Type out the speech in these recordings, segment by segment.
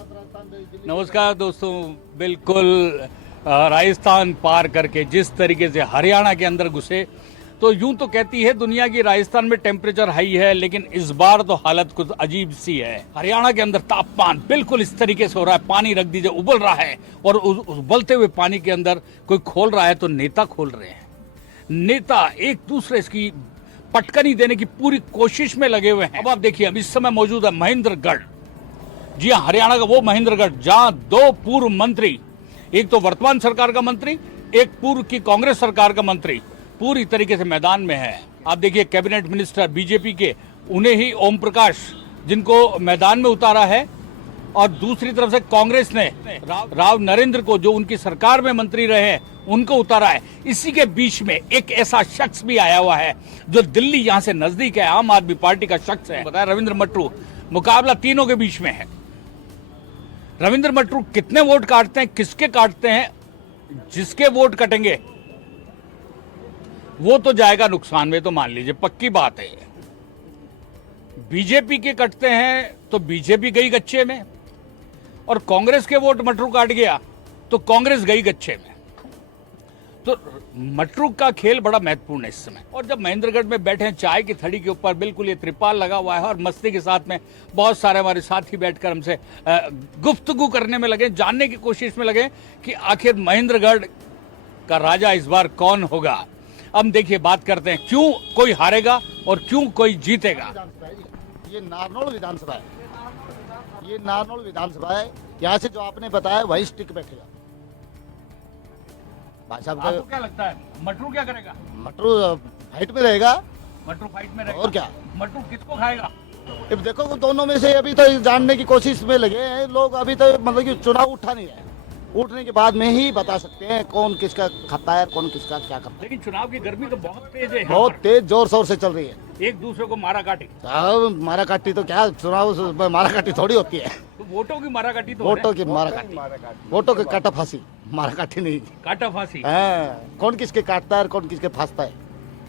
नमस्कार दोस्तों, बिल्कुल राजस्थान पार करके जिस तरीके से हरियाणा के अंदर घुसे, तो यूं तो कहती है दुनिया की राजस्थान में टेम्परेचर हाई है, लेकिन इस बार तो हालत कुछ अजीब सी है। हरियाणा के अंदर तापमान बिल्कुल इस तरीके से हो रहा है, पानी रख दीजिए उबल रहा है, और उबलते हुए पानी के अंदर कोई खोल रहा है तो नेता खोल रहे हैं। नेता एक दूसरे की पटकनी देने की पूरी कोशिश में लगे हुए हैं। अब आप देखिए, अब इस समय मौजूद है महेंद्रगढ़। जी हाँ, हरियाणा का वो महेंद्रगढ़ जहां दो पूर्व मंत्री, एक तो वर्तमान सरकार का मंत्री, एक पूर्व की कांग्रेस सरकार का मंत्री पूरी तरीके से मैदान में है। आप देखिए कैबिनेट मिनिस्टर बीजेपी के, उन्हें ही ओम प्रकाश जिनको मैदान में उतारा है, और दूसरी तरफ से कांग्रेस ने राव नरेंद्र को, जो उनकी सरकार में मंत्री रहे हैं, उनको उतारा है। इसी के बीच में एक ऐसा शख्स भी आया हुआ है जो दिल्ली यहां से नजदीक है, आम आदमी पार्टी का शख्स है, बताया रविंद्र मटरू। मुकाबला तीनों के बीच में है। रविंद्र मटरू कितने वोट काटते हैं, किसके काटते हैं, जिसके वोट कटेंगे वो तो जाएगा नुकसान में, तो मान लीजिए पक्की बात है। बीजेपी के कटते हैं तो बीजेपी गई गच्चे में, और कांग्रेस के वोट मटरू काट गया तो कांग्रेस गई गच्चे में। तो मटरू का खेल बड़ा महत्वपूर्ण है इस समय। और जब महेंद्रगढ़ में बैठे हैं चाय की थड़ी के ऊपर, बिल्कुल ये त्रिपाल लगा हुआ है, और मस्ती के साथ में बहुत सारे हमारे साथी बैठकर हमसे गुफ्तगू करने में लगे, जानने की कोशिश में लगे कि आखिर महेंद्रगढ़ का राजा इस बार कौन होगा। अब देखिए, बात करते हैं क्यों कोई हारेगा और क्यों कोई जीतेगा। ये नारनौल विधानसभा है, ये नारनौल विधानसभा है। यहाँ से जो आपने बताया वही स्टिक बैठेगा। भाई साहब, आपको क्या लगता है मटरू क्या करेगा? मटरू फाइट में रहेगा। मटरू फाइट में रहेगा और क्या? मटरू किसको खाएगा? अब देखो, वो दोनों में से अभी तो जानने की कोशिश में लगे हैं लोग। अभी तो मतलब कि चुनाव उठा नहीं है, उठने के बाद में ही बता सकते हैं कौन किसका खाता है, कौन किसका क्या करता है। लेकिन चुनाव की गर्मी तो बहुत तेज है, बहुत तेज जोर शोर से चल रही है। एक दूसरे को मारा काटी। साहब, मारा काटी तो क्या, चुनाव मारा काटी थोड़ी होती है। तो वोटों की मारा काटी तो वोटों की मारा काटी, वोटों की काटा फांसी, मारा काटी नहीं। काटा फांसी। कौन किसके काटता है और कौन किसके फांसता है।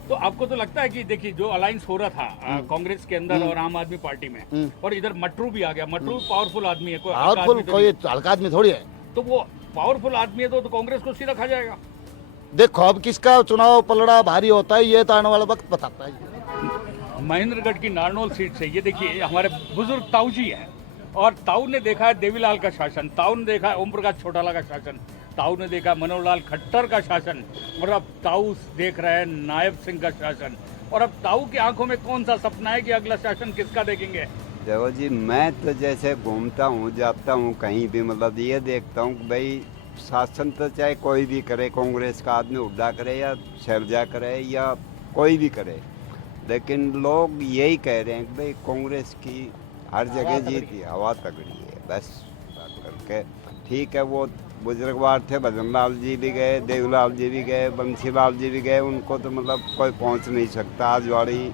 तो आपको तो लगता है कि देखिए, जो अलायंस हो रहा था कांग्रेस के अंदर और आम आदमी पार्टी में, और इधर मटरू भी आ गया। मटरू पावरफुल आदमी है, कोई पावरफुल कोई हल्का आदमी थोड़ी है। तो वो पावरफुल आदमी है तो कांग्रेस को सीधा खा जाएगा। देखो, अब किसका चुनाव पलड़ा भारी होता है ये तो आने वाला वक्त बताता है। महेंद्रगढ़ की नारनौल सीट से ये देखिए, हमारे बुजुर्ग ताऊ जी हैं, और ताऊ ने देखा है देवीलाल का शासन, ताऊ ने देखा है ओम प्रकाश चौटाला का शासन, ताऊ ने देखा मनोहर लाल खट्टर का शासन, और अब ताऊ देख रहे हैं नायब सिंह का शासन। और अब ताऊ की आंखों में कौन सा सपना है कि अगला शासन किसका देखेंगे? देखो जी, मैं तो जैसे घूमता हूँ जाता हूँ कहीं भी, मतलब ये देखता हूँ कि भाई शासन तो चाहे कोई भी करे, कांग्रेस का आदमी हुड्डा करे या शैलजा करे या कोई भी करे, लेकिन लोग यही कह रहे हैं कि भाई कांग्रेस की हर जगह जीती, हवा तगड़ी है। बस करके ठीक है, वो बुजुर्गवार थे, भजन लाल जी भी गए, देवलाल जी भी गए, बंसी लाल जी भी गए, उनको तो मतलब कोई पहुँच नहीं सकता। आज वाली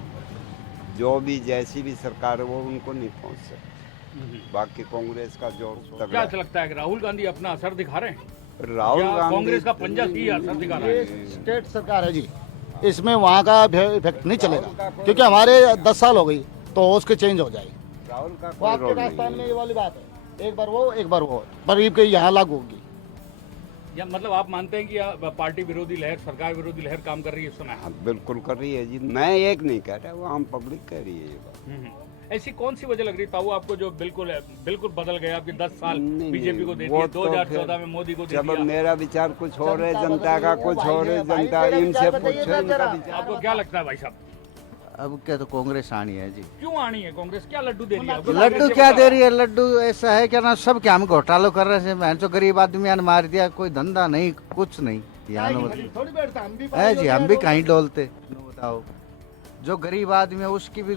जो भी जैसी भी सरकार है वो उनको नहीं पहुँच सकती। बाकी कांग्रेस का जो क्या लगता है कि राहुल गांधी अपना असर दिखा रहे हैं? राहुल गांधी कांग्रेस का पंजा ही असर दिखा रहा है। स्टेट सरकार है जी, इसमें वहाँ का इफेक्ट नहीं चलेगा, क्योंकि हमारे 10 साल हो गई तो उसके चेंज हो जाएगी। राहुल का वो आपके राजस्थान में ये वाली बात है, एक बार वो एक बार वो, पर ये यहाँ लागू होगी। या मतलब आप मानते हैं कि पार्टी विरोधी लहर, सरकार विरोधी लहर काम कर रही है इस समय? हाँ, बिल्कुल कर रही है जी। मैं एक नहीं कह रहा, वो आम पब्लिक कह रही है ये बात। ऐसी कौन सी वजह लग रही ताऊ आपको जो बिल्कुल बदल गया? आपके 10 साल नहीं, बीजेपी को दे वो दिए, तो 2014 में मोदी को दे जब दिया। मेरा विचार कुछ और है, जनता का कुछ और है, जनता इनसे पूछो इनका विचार। आपको क्या लगता है भाई साहब? अब क्या, तो कांग्रेस आनी है जी। क्यों आनी है कांग्रेस? क्या लड्डू दे रही है? लड्डू क्या दे रही है? लड्डू ऐसा है क्या ना, सब क्या हम घोटालो कर रहे हैं। जो गरीब आदमी ने मार दिया, कोई धंधा नहीं, कुछ नहीं यहाँ है जी। हम भी कहीं डोलते, बताओ। जो गरीब आदमी है उसकी भी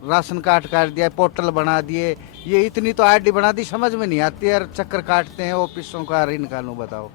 राशन कार्ड काट दिया, पोर्टल बना दिए, ये इतनी तो आईडी बना दी, समझ में नहीं आती यार। चक्कर काटते हैं ऑफिसों का, इनका लो बताओ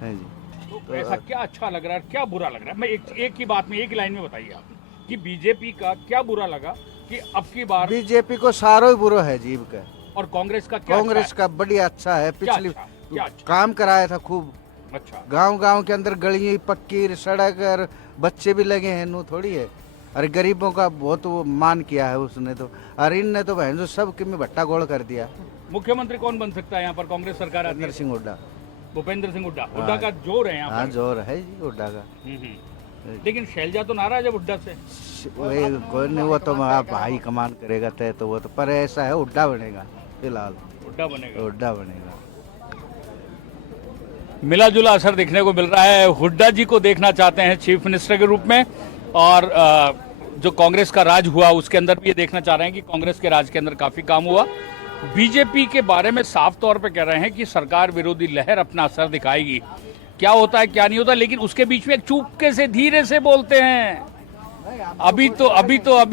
है जी। तो ऐसा क्या अच्छा लग रहा है, क्या बुरा लग रहा है? मैं एक ही बात में, एक ही लाइन में बताइए आप कि बीजेपी का क्या बुरा लगा कि अब की बार? बीजेपी को सारो ही बुरा है जीव का। और कांग्रेस का क्या? कांग्रेस का बढ़िया अच्छा है, पिछली क्या अच्छा? काम कराया था खूब। अच्छा, गांव के अंदर गलियां पक्की, सड़क और बच्चे भी लगे हैं, नू थोड़ी है। अरे गरीबों का बहुत वो मान किया है उसने तो, और इनने तो बहन जो सब में भट्टा गोल कर दिया। मुख्यमंत्री कौन बन सकता है यहाँ पर? कांग्रेस सरकार आती है। भूपेंद्र सिंह हुड्डा। भूपेंद्र सिंह हुड्डा। हुड्डा का जोर है यहाँ हाँ पर। जोर है जी हुड्डा का। लेकिन शैलजा तो नाराज है हुड्डा से। वही कोई नहीं, वो तो आप हाई कमान करेगा तय तो वो तो, पर ऐसा है हुड्डा बनेगा फिलहाल। हुड्डा बनेगा। हुड्डा बनेगा। मिला जुला असर देखने को मिल रहा है। हुड्डा जी को देखना चाहते हैं चीफ मिनिस्टर के रूप में, और जो कांग्रेस का राज हुआ उसके अंदर भी ये देखना चाह रहे हैं कि कांग्रेस के राज के अंदर काफी काम हुआ। बीजेपी के बारे में साफ तौर पे कह रहे हैं कि सरकार विरोधी लहर अपना असर दिखाएगी। क्या होता है क्या नहीं होता, लेकिन उसके बीच में एक चुपके से धीरे से बोलते हैं। अभी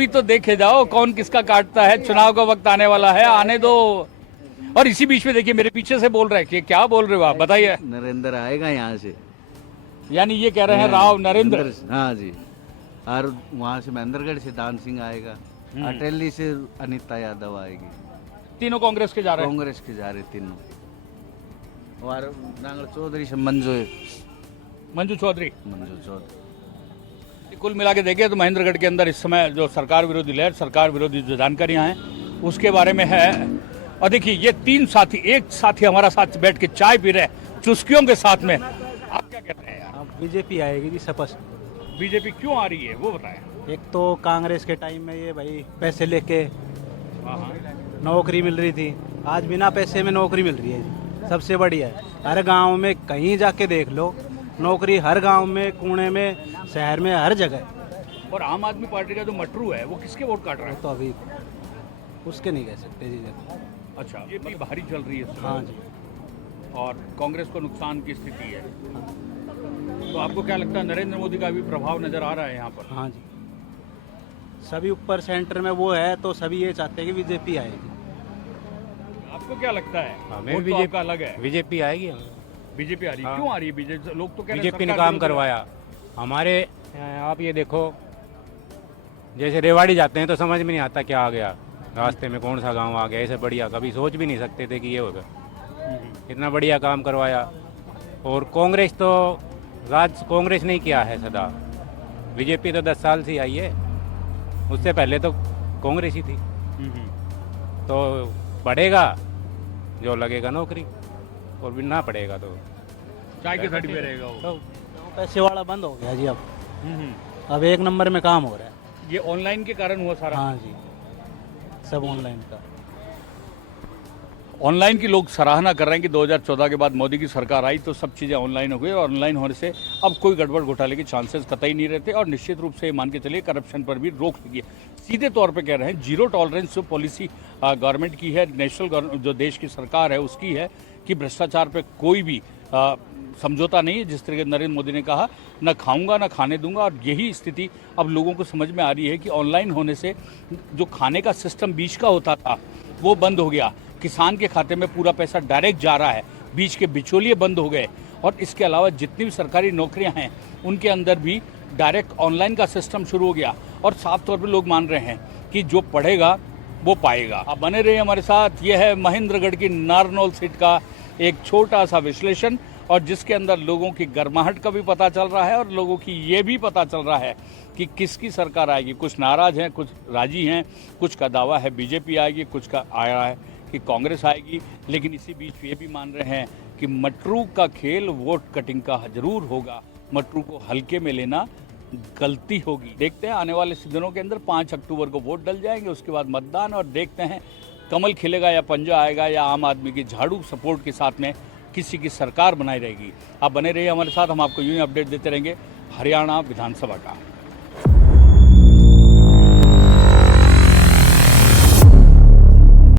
तो देखे जाओ कौन किसका काटता है। चुनाव का वक्त आने वाला है, आने दो। और इसी बीच में देखिए मेरे पीछे से बोल रहे हैं कि क्या बोल रहे हो आप, बताइए। नरेंद्र आएगा यहाँ से, यानी ये कह रहे हैं राव नरेंद्र। हाँ जी। और वहाँ से महेंद्रगढ़ से दान सिंह आएगा, अटेली से अनीता यादव आएगी। तीनों कांग्रेस के जा रहे हैं। कांग्रेस के जा रहे तीनों। और नांगल चौधरी से मंजू चौधरी। कुल मिला के देखें तो महेंद्रगढ़ के अंदर इस समय जो सरकार विरोधी लहर, सरकार विरोधी जो जानकारियां हैं उसके बारे में है। और देखिए ये तीन साथी, एक साथी हमारा साथ बैठ के चाय पी रहे हैं चुस्कियों के साथ में। आप क्या कहते हैं यार? बीजेपी आएगी जी स्पष्ट। बीजेपी क्यों आ रही है वो बताएं। एक तो कांग्रेस के टाइम में ये भाई पैसे लेके हाँ। नौकरी मिल रही थी, आज बिना पैसे में नौकरी मिल रही है जी, सबसे बढ़िया है। हर गांव में कहीं जाके देख लो नौकरी, हर गांव में, कुएं में, शहर में, हर जगह। और आम आदमी पार्टी का जो मटरू है वो किसके वोट काट रहा है? तो अभी उसके नहीं कह सकते जी। अच्छा, ये भी भारी चल रही है इस समय। हाँ जी। और कांग्रेस को नुकसान की स्थिति है। तो आपको क्या लगता है नरेंद्र मोदी का भी प्रभाव नजर आ रहा है यहाँ पर? हाँ जी, सभी ऊपर सेंटर में वो है तो सभी ये चाहते हैं कि बीजेपी आएगी। आपको क्या लगता है? हमें वोट तो आपका अलग है। बीजेपी आएगी। बीजेपी आ रही है। हाँ। क्यों आ रही है बीजेपी? लोग तो कह रहे हैं बीजेपी ने सरकार काम विरोधी करवाया हमारे। आप ये देखो, जैसे रेवाड़ी जाते हैं तो समझ में नहीं आता क्या आ गया रास्ते में, कौन सा गांव आ गया। ऐसे बढ़िया कभी सोच भी नहीं सकते थे कि ये होगा। इतना बढ़िया काम करवाया। और कांग्रेस तो राज कांग्रेस ने किया है सदा। बीजेपी तो 10 साल से आई है, उससे पहले तो कांग्रेस ही थी। तो बढ़ेगा जो लगेगा नौकरी, और भी ना पड़ेगा तो चाय के थड़ी में रहेगा वो। तो पैसे वाला बंद हो गया जी। अब एक नंबर में काम हो रहा है। ये ऑनलाइन के कारण हुआ सारा। हाँ जी, सब ऑनलाइन का। ऑनलाइन की लोग सराहना कर रहे हैं कि 2014 के बाद मोदी की सरकार आई तो सब चीज़ें ऑनलाइन हो गई, और ऑनलाइन होने से अब कोई गड़बड़ घोटाले के चांसेस कतई नहीं रहते, और निश्चित रूप से मान के चलिए करप्शन पर भी रोक लगी है। सीधे तौर पे कह रहे हैं जीरो टॉलरेंस जो पॉलिसी गवर्नमेंट की है, नेशनल जो देश की सरकार है उसकी है कि भ्रष्टाचार पे कोई भी समझौता नहीं है। जिस तरीके नरेंद्र मोदी ने कहा, न खाऊंगा न खाने दूंगा, और यही स्थिति अब लोगों को समझ में आ रही है कि ऑनलाइन होने से जो खाने का सिस्टम बीच का होता था वो बंद हो गया। किसान के खाते में पूरा पैसा डायरेक्ट जा रहा है, बीच के बिचौलिए बंद हो गए। और इसके अलावा जितनी भी सरकारी नौकरियां हैं उनके अंदर भी डायरेक्ट ऑनलाइन का सिस्टम शुरू हो गया, और साफ तौर पर लोग मान रहे हैं कि जो पढ़ेगा वो पाएगा। आप बने रहिए हमारे साथ। यह है महेंद्रगढ़ की नारनौल सीट का एक छोटा सा विश्लेषण, और जिसके अंदर लोगों की गर्माहट का भी पता चल रहा है, और लोगों की ये भी पता चल रहा है कि किसकी सरकार आएगी। कुछ नाराज हैं, कुछ राजी हैं, कुछ का दावा है बीजेपी आएगी, कुछ का आया है कि कांग्रेस आएगी। लेकिन इसी बीच ये भी मान रहे हैं कि मटरू का खेल वोट कटिंग का जरूर होगा। मटरू को हल्के में लेना गलती होगी। देखते हैं आने वाले दिनों के अंदर 5 अक्टूबर को वोट डल जाएंगे, उसके बाद मतदान, और देखते हैं कमल खिलेगा या पंजा आएगा, या आम आदमी की झाड़ू सपोर्ट के साथ में किसी की सरकार बनाई रहेगी। आप बने रहिए हमारे साथ, हम आपको यूं ही अपडेट देते रहेंगे हरियाणा विधानसभा का।